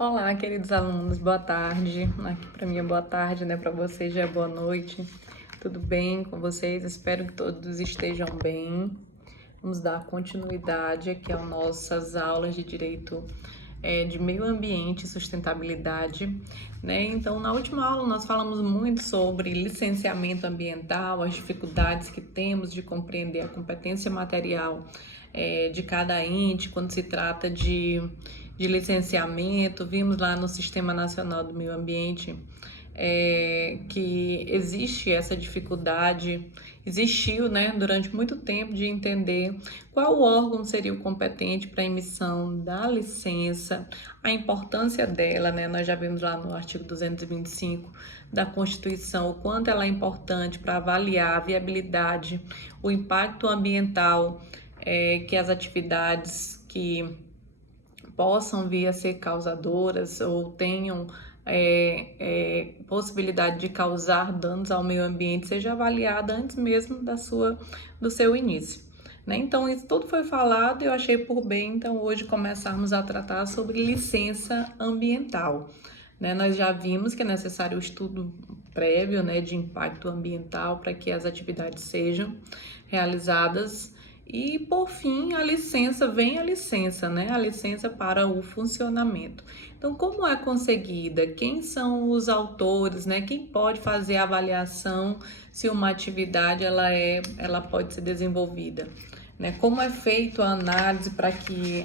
Olá, queridos alunos, boa tarde. Aqui para mim é boa tarde, né? Para vocês já é boa noite. Tudo bem com vocês? Espero que todos estejam bem. Vamos dar continuidade aqui às nossas aulas de direito de meio ambiente e sustentabilidade, né? Então, na última aula nós falamos muito sobre licenciamento ambiental, as dificuldades que temos de compreender a competência material de cada ente quando se trata de licenciamento. Vimos lá no Sistema Nacional do Meio Ambiente que existe essa dificuldade, existiu, né, durante muito tempo de entender qual órgão seria o competente para a emissão da licença, a importância dela, né, nós já vimos lá no artigo 225 da Constituição o quanto ela é importante para avaliar a viabilidade, o impacto ambiental que as atividades que possam vir a ser causadoras ou tenham possibilidade de causar danos ao meio ambiente seja avaliada antes mesmo do seu início, né? Então, isso tudo foi falado e eu achei por bem, então, hoje começarmos a tratar sobre licença ambiental, né? Nós já vimos que é necessário o estudo prévio, né, de impacto ambiental para que as atividades sejam realizadas. E, por fim, vem a licença, né? A licença para o funcionamento. Então, como é conseguida? Quem são os autores, né? Quem pode fazer a avaliação se uma atividade ela pode ser desenvolvida? Né? Como é feita a análise para que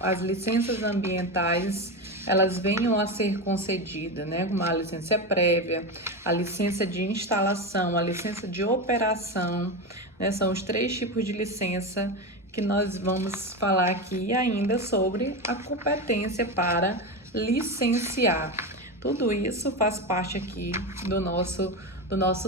as licenças ambientais elas venham a ser concedidas, né? Uma licença prévia, a licença de instalação, a licença de operação, né? São os 3 tipos de licença que nós vamos falar aqui ainda sobre a competência para licenciar. Tudo isso faz parte aqui do nosso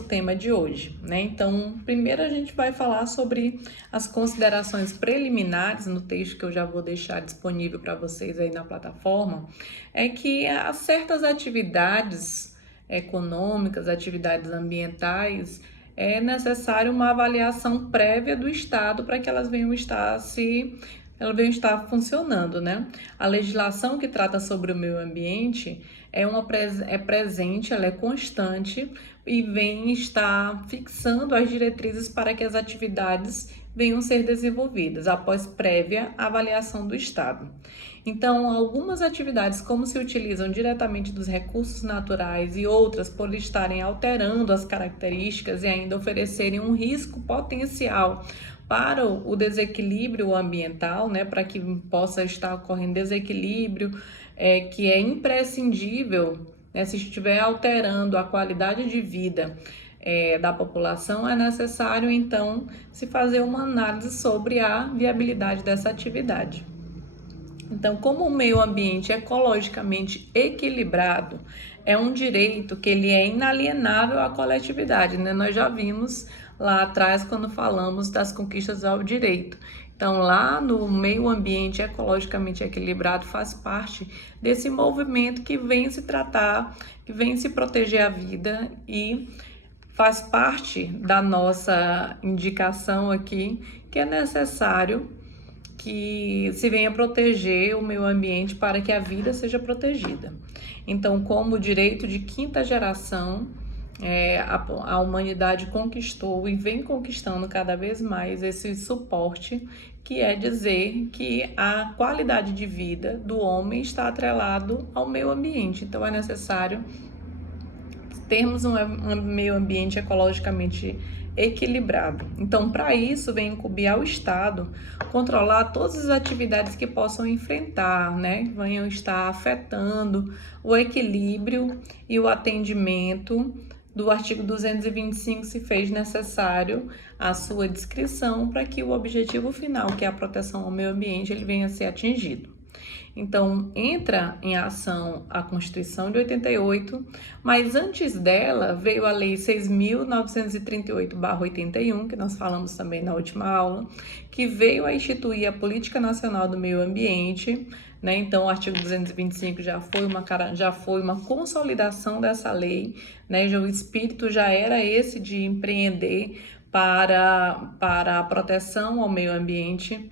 tema de hoje, né? Então, primeiro a gente vai falar sobre as considerações preliminares no texto que eu já vou deixar disponível para vocês aí na plataforma, é que há certas atividades econômicas, atividades ambientais, é necessário uma avaliação prévia do Estado para que elas venham estar funcionando, né? A legislação que trata sobre o meio ambiente é presente, ela é constante e vem estar fixando as diretrizes para que as atividades venham ser desenvolvidas após prévia avaliação do Estado. Então, algumas atividades, como se utilizam diretamente dos recursos naturais e outras por estarem alterando as características e ainda oferecerem um risco potencial para o desequilíbrio ambiental, né, para que possa estar ocorrendo desequilíbrio, que é imprescindível, né, se estiver alterando a qualidade de vida da população, é necessário, então, se fazer uma análise sobre a viabilidade dessa atividade. Então, como o meio ambiente é ecologicamente equilibrado, é um direito que ele é inalienável à coletividade, né? Nós já vimos lá atrás quando falamos das conquistas ao direito. Então, lá no meio ambiente ecologicamente equilibrado faz parte desse movimento que vem se tratar, que vem se proteger a vida e faz parte da nossa indicação aqui que é necessário que se venha proteger o meio ambiente para que a vida seja protegida. Então, como direito de quinta geração, a humanidade conquistou e vem conquistando cada vez mais esse suporte, que é dizer que a qualidade de vida do homem está atrelado ao meio ambiente. Então, é necessário termos um meio ambiente ecologicamente equilibrado. Então, para isso, vem incumbir ao Estado controlar todas as atividades que possam enfrentar, né? Venham estar afetando o equilíbrio e o atendimento do artigo 225 se fez necessário a sua descrição para que o objetivo final, que é a proteção ao meio ambiente, ele venha a ser atingido. Então, entra em ação a Constituição de 88, mas antes dela veio a Lei 6.938/81, que nós falamos também na última aula, que veio a instituir a Política Nacional do Meio Ambiente, né? Então, o artigo 225 já foi uma consolidação dessa lei, né? O espírito já era esse de empreender para a proteção ao meio ambiente.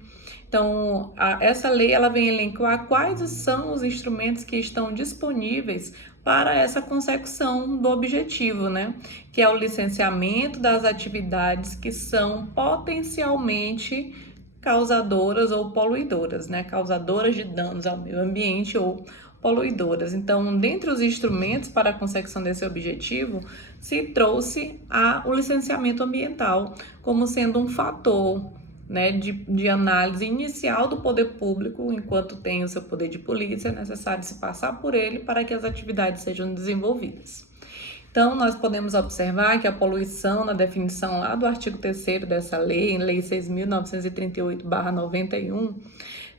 Então, essa lei ela vem elencar quais são os instrumentos que estão disponíveis para essa consecução do objetivo, né? Que é o licenciamento das atividades que são potencialmente causadoras ou poluidoras, né? Causadoras de danos ao meio ambiente ou poluidoras. Então, dentre os instrumentos para a consecução desse objetivo, se trouxe o licenciamento ambiental como sendo um fator, né, de análise inicial do poder público. Enquanto tem o seu poder de polícia, é necessário se passar por ele para que as atividades sejam desenvolvidas. Então, nós podemos observar que a poluição, na definição lá do artigo 3º dessa lei, Lei 6.938/91,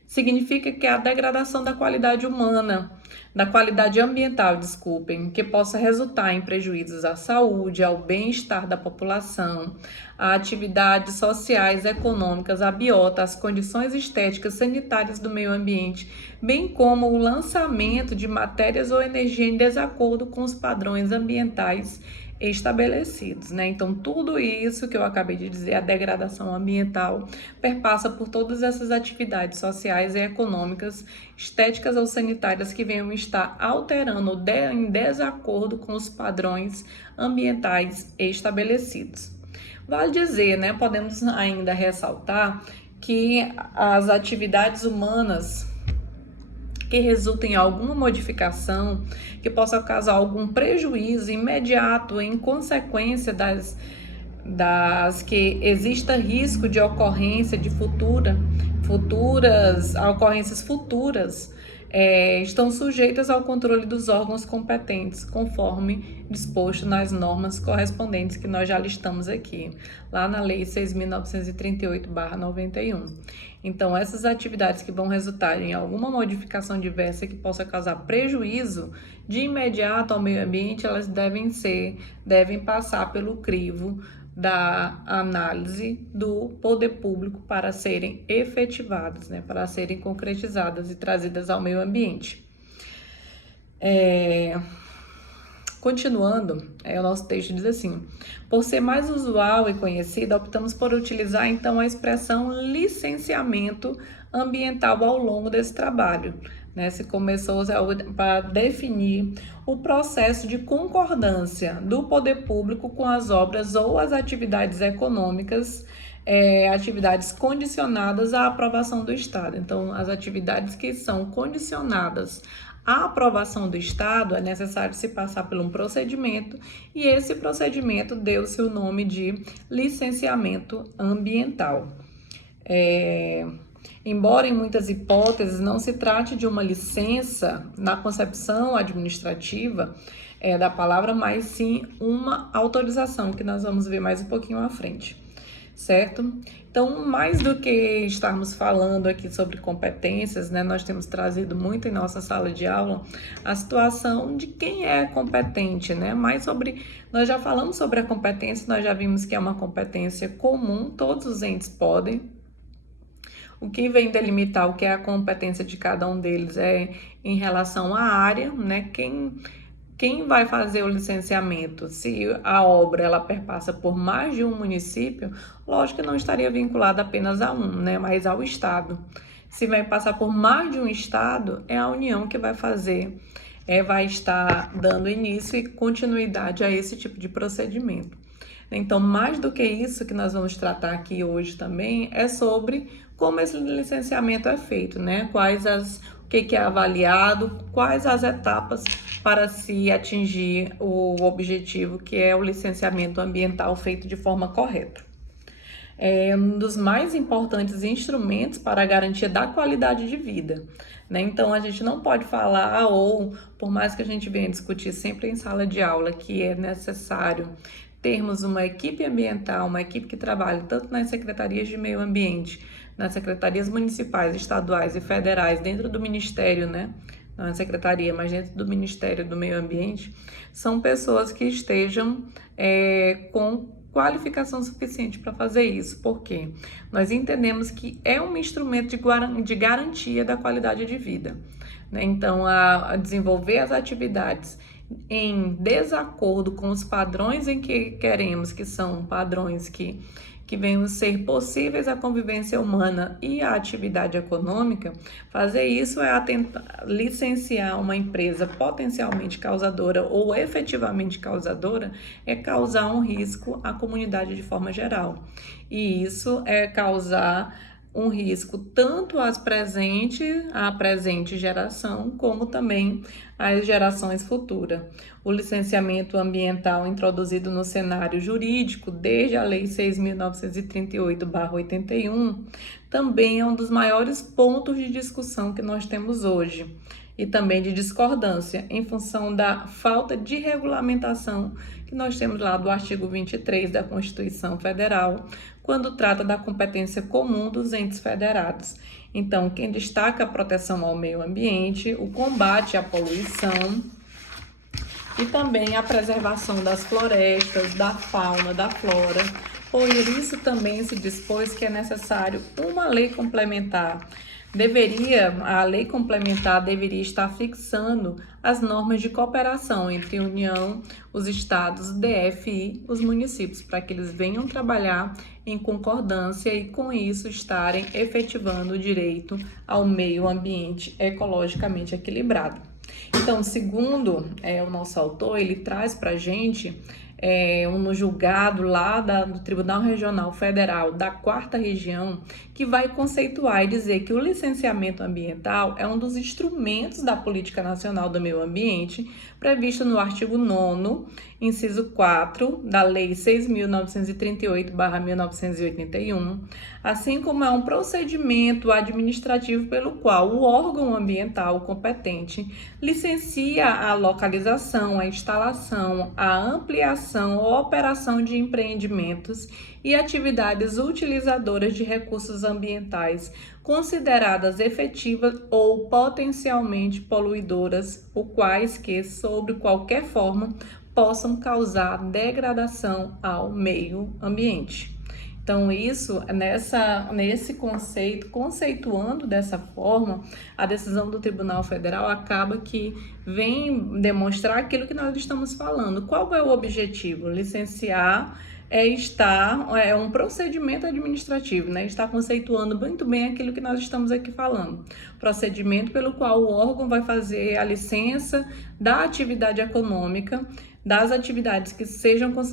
significa que é a degradação da qualidade humana, da qualidade ambiental, desculpem, que possa resultar em prejuízos à saúde, ao bem-estar da população, a atividades sociais, econômicas, a biota, as condições estéticas, sanitárias do meio ambiente, bem como o lançamento de matérias ou energia em desacordo com os padrões ambientais estabelecidos, né? Então, tudo isso que eu acabei de dizer, a degradação ambiental, perpassa por todas essas atividades sociais e econômicas, estéticas ou sanitárias que venham estar alterando ou em desacordo com os padrões ambientais estabelecidos. Vale dizer, né? Podemos ainda ressaltar que as atividades humanas que resultem em alguma modificação, que possa causar algum prejuízo imediato em consequência das que exista risco de ocorrência de ocorrências futuras, estão sujeitas ao controle dos órgãos competentes, conforme disposto nas normas correspondentes que nós já listamos aqui, lá na Lei 6.938/91. Então, essas atividades que vão resultar em alguma modificação diversa que possa causar prejuízo de imediato ao meio ambiente, elas devem passar pelo crivo da análise do poder público para serem efetivadas, né, para serem concretizadas e trazidas ao meio ambiente. Continuando, o nosso texto diz assim: por ser mais usual e conhecida, optamos por utilizar então a expressão licenciamento ambiental ao longo desse trabalho. Se começou para definir o processo de concordância do poder público com as obras ou as atividades econômicas, atividades condicionadas à aprovação do Estado. Então, as atividades que são condicionadas à aprovação do Estado, é necessário se passar por um procedimento, e esse procedimento deu-se o nome de licenciamento ambiental. Embora em muitas hipóteses não se trate de uma licença na concepção administrativa da palavra, mas sim uma autorização, que nós vamos ver mais um pouquinho à frente, certo? Então, mais do que estarmos falando aqui sobre competências, né, nós temos trazido muito em nossa sala de aula a situação de quem é competente, né? Nós já falamos sobre a competência, nós já vimos que é uma competência comum, todos os entes podem. O que vem delimitar o que é a competência de cada um deles é em relação à área, né? Quem vai fazer o licenciamento? Se a obra ela perpassa por mais de um município, lógico que não estaria vinculada apenas a um, né? Mas ao Estado. Se vai passar por mais de um Estado, é a União que vai fazer, vai estar dando início e continuidade a esse tipo de procedimento. Então, mais do que isso que nós vamos tratar aqui hoje também é sobre como esse licenciamento é feito, né? O que é avaliado, quais as etapas para se atingir o objetivo, que é o licenciamento ambiental feito de forma correta. É um dos mais importantes instrumentos para a garantia da qualidade de vida, né? Então, a gente não pode falar, ou por mais que a gente venha discutir sempre em sala de aula, que é necessário termos uma equipe ambiental, uma equipe que trabalhe tanto nas secretarias de meio ambiente, nas secretarias municipais, estaduais e federais, dentro do Ministério, né? Não na secretaria, mas dentro do Ministério do Meio Ambiente, são pessoas que estejam com qualificação suficiente para fazer isso, porque nós entendemos que é um instrumento de garantia da qualidade de vida, né? Então, a desenvolver as atividades em desacordo com os padrões em que queremos, que são padrões que que venham a ser possíveis à convivência humana e à atividade econômica, fazer isso é atentar, licenciar uma empresa potencialmente causadora ou efetivamente causadora, é causar um risco à comunidade de forma geral. E isso é causar um risco tanto à presente geração, como também às gerações futuras. O licenciamento ambiental introduzido no cenário jurídico desde a Lei 6.938/81 também é um dos maiores pontos de discussão que nós temos hoje e também de discordância, em função da falta de regulamentação que nós temos lá do artigo 23 da Constituição Federal, quando trata da competência comum dos entes federados. Então, quem destaca a proteção ao meio ambiente, o combate à poluição e também a preservação das florestas, da fauna, da flora. Por isso também se dispôs que é necessário uma lei complementar. A lei complementar deveria estar fixando as normas de cooperação entre a União, os estados, o DF e os municípios, para que eles venham trabalhar em concordância e com isso estarem efetivando o direito ao meio ambiente ecologicamente equilibrado. Então, segundo o nosso autor, ele traz para a gente no julgado lá do Tribunal Regional Federal da 4ª Região, que vai conceituar e dizer que o licenciamento ambiental é um dos instrumentos da Política Nacional do Meio Ambiente, previsto no artigo 9º, inciso 4, da Lei 6.938/1981, assim como é um procedimento administrativo pelo qual o órgão ambiental competente licencia a localização, a instalação, a ampliação ou operação de empreendimentos e atividades utilizadoras de recursos ambientais consideradas efetivas ou potencialmente poluidoras, o quais que, sob qualquer forma, possam causar degradação ao meio ambiente. Então, isso, nesse conceito, conceituando dessa forma, a decisão do Tribunal Federal acaba que vem demonstrar aquilo que nós estamos falando. Qual é o objetivo? Licenciar é um procedimento administrativo, né? Está conceituando muito bem aquilo que nós estamos aqui falando. Procedimento pelo qual o órgão vai fazer a licença da atividade econômica, das atividades que sejam consideradas